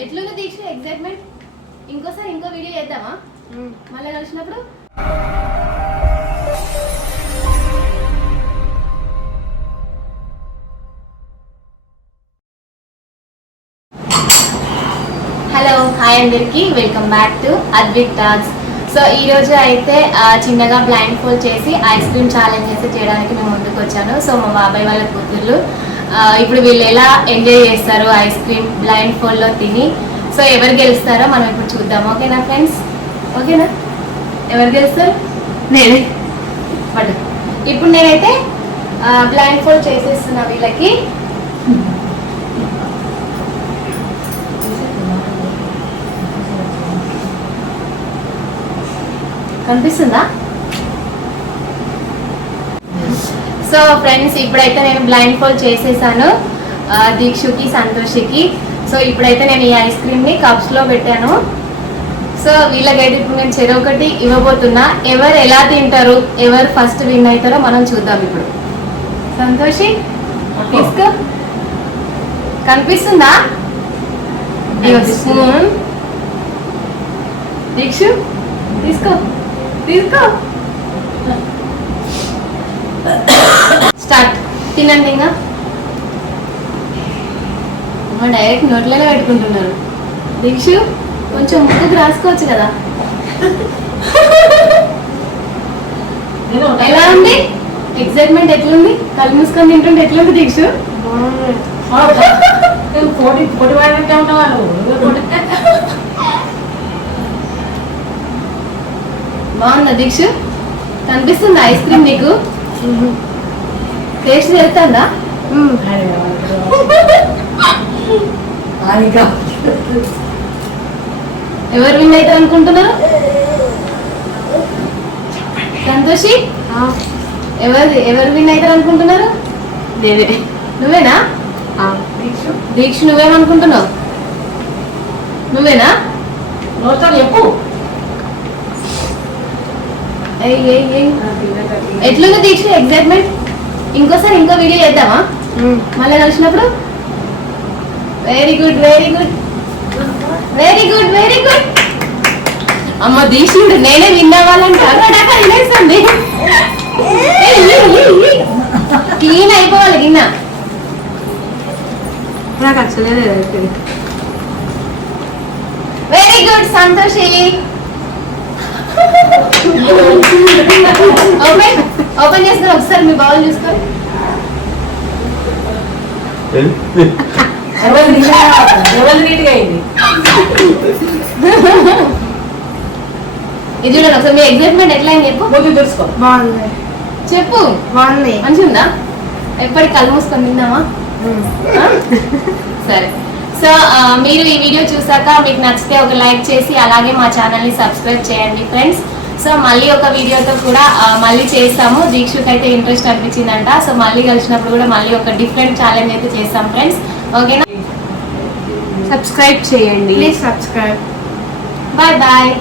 ఎట్లుంది దీక్ష ఎగ్జైట్మెంట్? ఇంకోసారి ఇంకో వీడియో చేద్దామా మళ్ళీ కలిసినప్పుడు? హలో, హాయ్ అందరికి, welcome back to Advik talks. So ఈ రోజు అయితే చిన్నగా బ్లైండ్ ఫోల్డ్ చేసి ఐస్ క్రీమ్ ఛాలెంజ్ అయితే చేయడానికి నేను ముందుకు వచ్చాను. సో మా బాబాయ్ వాళ్ళ కూతుర్లు ఇప్పుడు వీళ్ళు ఎలా ఎంజాయ్ చేస్తారు ఐస్ క్రీమ్ బ్లైండ్ ఫోల్డ్లో తిని. సో ఎవరు గెలుస్తారో మనం ఇప్పుడు చూద్దాం. ఓకేనా ఫ్రెండ్స్? ఓకేనా? ఎవరు గెలుస్తారు? నేనే. బట్ ఇప్పుడు నేనైతే బ్లైండ్ ఫోల్డ్ చేసేస్తున్నా వీళ్ళకి. కనిపిస్తుందా? సో ఫ్రెండ్స్, ఇప్పుడైతే నేను బ్లైండ్ ఫోల్డ్ చేసేసాను దీక్షుకి, సంతోషికి. సో ఇప్పుడైతే నేను ఈ ఐస్ క్రీమ్ ని కప్స్ లో పెట్టాను. సో వీళ్ళకైతే ఇప్పుడు నేను చెరొకటి ఇవ్వబోతున్నా. ఎవరు ఎలా తింటారు, ఎవరు ఫస్ట్ విన్ అవుతారో మనం చూద్దాం. ఇప్పుడు సంతోషి తీసుకో. కనిపిస్తుందా? స్పూన్. దీక్షు తీసుకో తీసుకో. స్టార్ట్. తినండి. ఇంకా డైరెక్ట్ నోట్లోనే పెట్టుకుంటున్నారు. దీక్షు కొంచెం ముక్కుకు రాసుకోవచ్చు కదా. ఎలా ఉంది ఎక్సైట్మెంట్? ఎట్లుంది? కళ్ళు మూసుకొని తింటుంటే ఎట్లుంది దీక్షు? బాగుందా దీక్షు? కనిపిస్తుందా ఐస్ క్రీమ్ నీకు? టేస్ట్ తెలుస్తుందా? ఎవరు విన్ అవుతారు అనుకుంటున్నారు? సంతోషి, ఎవరు విన్ అవుతారు అనుకుంటున్నారు? నువ్వేనా? దీక్ష నువ్వేమనుకుంటున్నావు? నువ్వేనా? చెప్పు. ఎట్లుంది దీక్ష ఎగ్జైట్మెంట్? ఇంకోసారి ఇంకో వీడియో చేద్దామా మళ్ళీ కలిసినప్పుడు? Very good, very good, very good, very good. అమ్మ దీక్షుడు నేనే విన్ అవ్వాలంటే తినేస్తుంది. క్లీన్ అయిపోవాలి గిన్నె. Very good Santoshi. ఓపెన్ చేస్తారు ఒకసారి, మీ బౌల్ చూసుకోండి. ఇది చూడండి ఒకసారి. మీ ఎగ్జైట్మెంట్ ఎట్లా అయింది చెప్పు. తెలుసుకో. బాగుంది. చెప్పు. బాగుంది. మంచిగా ఉందా? ఎప్పటికి కళ్ళు మూసుకొని తిందామా? సరే. సో మీరు ఈ వీడియో చూసాక మీకు నచ్చితే ఒక లైక్ చేసి అలాగే మా ఛానల్ని సబ్స్క్రైబ్ చేయండి ఫ్రెండ్స్. సో మళ్ళీ ఒక వీడియోతో కూడా మళ్ళీ చేస్తాము. దీక్షకు అయితే ఇంట్రెస్ట్ అనిపించిందంట. సో మళ్ళీ కలిసినప్పుడు కూడా మళ్ళీ ఒక డిఫరెంట్ ఛాలెంజ్ అయితే చేస్తాం ఫ్రెండ్స్. ఓకేనా? సబ్స్క్రైబ్ చేయండి. Please subscribe. Bye bye.